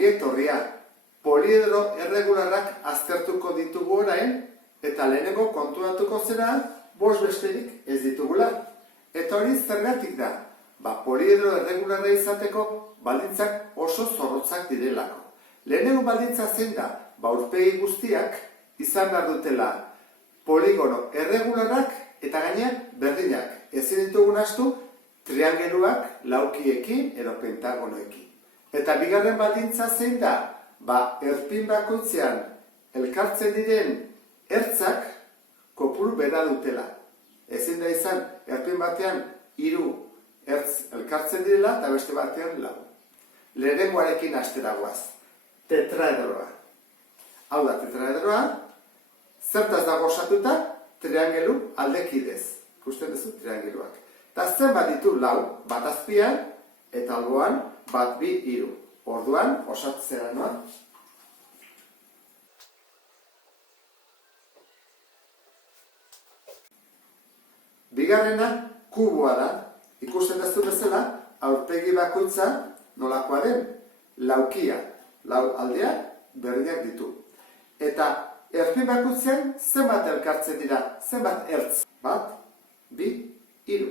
Ongi etorria, poliedro erregularrak aztertuko ditugu orain, eta lehenengo konturatuko zera, bost besterik ez ditugula. Eta hori zergatik da? Poliedro erregularra izateko baldintzak oso zorrotzak direlako. Lehenengo baldintza zein da, aurpegi guztiak izan behar dutela poligono erregularrak eta gainean berdinak. Ezin ditugu nahastu triangeluak laukiekin edo pentagonoekin. Eta bigarren baldintza zein da, erpin bakoitzean elkartzen diren ertzak kopuru bera dutela. Ezin da izan, erpin batean 3 ertz elkartzen direla eta beste batean 4. Lehenengoarekin hastera goaz. Tetraedroa. Hau da, tetraedroa, zertaz dago osatuta? Triangelu aldekidez. Ikusten duzu triangeluak. Eta zenbat ditu 4, bat azpian, eta alboan, 1, 2, 3. Orduan, osatzera noa. Bigarrena, kuboa da. Ikusten duzu bezala, aurpegi bakoitza nolakoa den, laukia. 4 aldea berdinak ditu. Eta erpin bakoitzean zenbat elkartzen dira, zenbat ertz. 1, 2, 3.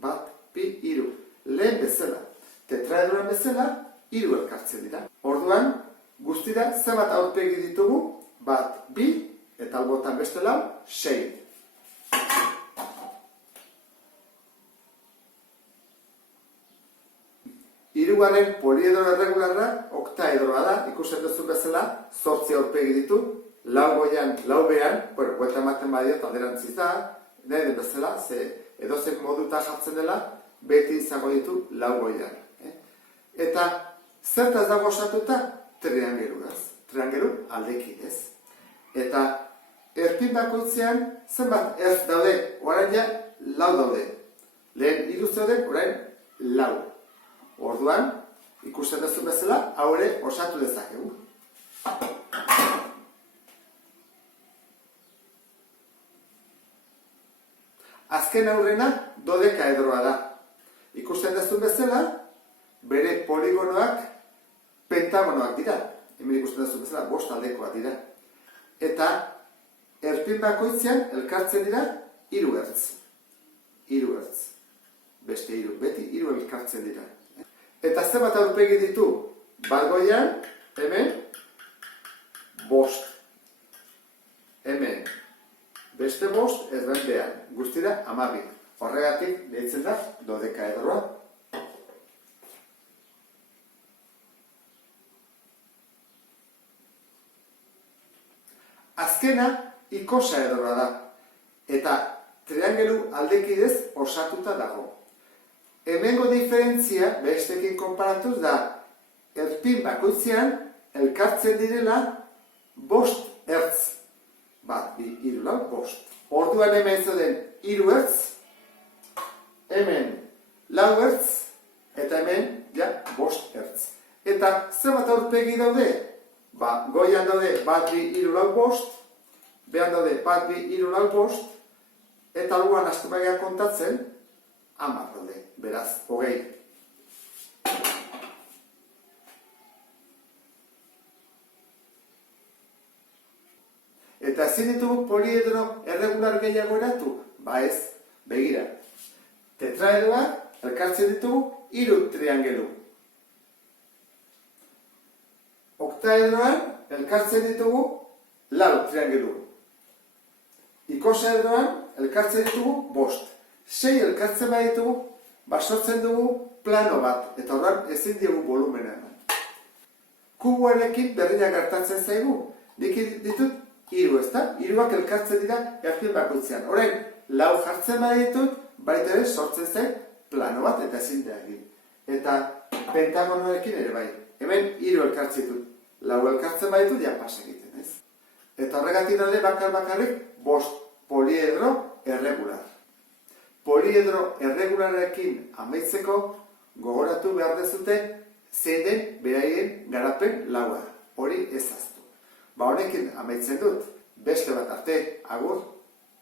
1, 2, 3. Lehen bezala, tetraedroan bezala, 3 elkartzen dira. Orduan, guztira zenbat aurpegi ditugu, 1, 2, eta albotan beste 4, 6. Hirugarren poliedro erregularra oktaedroa da, ikusten duzu bezala, 8 aurpegi ditu, 4 goian, 4 behan, buelta ematen badiot alderantziz da, nahi den bezala, edozein moduta jartzen dela, beti izango ditu 4 goian. Eta zertaz dago osatuta? Triangeluaz. Triangelu aldekidez. Eta erpin bakoitzean zenbat ertz daude, orain ja 4 daude. Lehen 3 zeuden, orain 4. Orduan, ikusten duzu bezala, hau ere osatu dezakegu. Azken aurrena dodekaedroa da. Ikusten duzu bezala, bere poligonoak pentagonoak dira. Hemen ikusten duzu bezala, 5 aldekoak dira. Eta erpin bakoitzean elkartzen dira 3 ertz. 3 ertz. Beste 3, beti 3 elkartzen dira. Eta zenbat aurpegi ditu? Bat goian, hemen, 5. Hemen, beste 5, ez behan, guztira 12. Horregatik, deitzen da, dodekaedroa. Azkena, ikosaedroa da. Eta triangelu aldekidez osatuta dago. Hemengo diferentzia, bestekin konparatuz da, erpin bakoitzean elkartzen direla 5 ertz. 1, 2, 3, 4, 5. Orduan hemen zauden 3 ertz, hemen 4 ertz, eta hemen 5 ertz. Eta zenbat aurpegi daude? Goian daude 1, 2, 3, 4, 5, behan daude 1, 2, 3, 4, 5, eta alboan hastu bagia kontatzen, 10 daude, beraz, 20. Eta ezin ditugu poliedro erregular gehiago eratu? Ez, begira. Tetraedroa elkartzen ditugu 3 triangelu. Oktaedroan elkartzen ditugu 4 triangelu. Ikosaedroan elkartzen ditugu 5. 6 elkartzen baditugu, sortzen dugu plano bat, eta horren ezin diegu volumena eman. Kuboarekin berdinak gertatzen zaigu. Nik ditut 3, ezta? 3ak elkartzen dira erpin bakoitzean. Orain, 4 jartzen baditut, baita ere sortzen zain plano bat eta ezin da egin. Eta pentagonoekin ere bai. Hemen 3 elkartzen ditut. 4 elkartzen baditut, pasa egiten, ez? Eta horregatik daude bakarrik 5 poliedro erregular. Poliedro erregularekin amaitzeko gogoratu behar dezute zein den beraien garapen 4. Hori ez ahaztu. Honekin amaitzen dut. Beste bat arte, agur.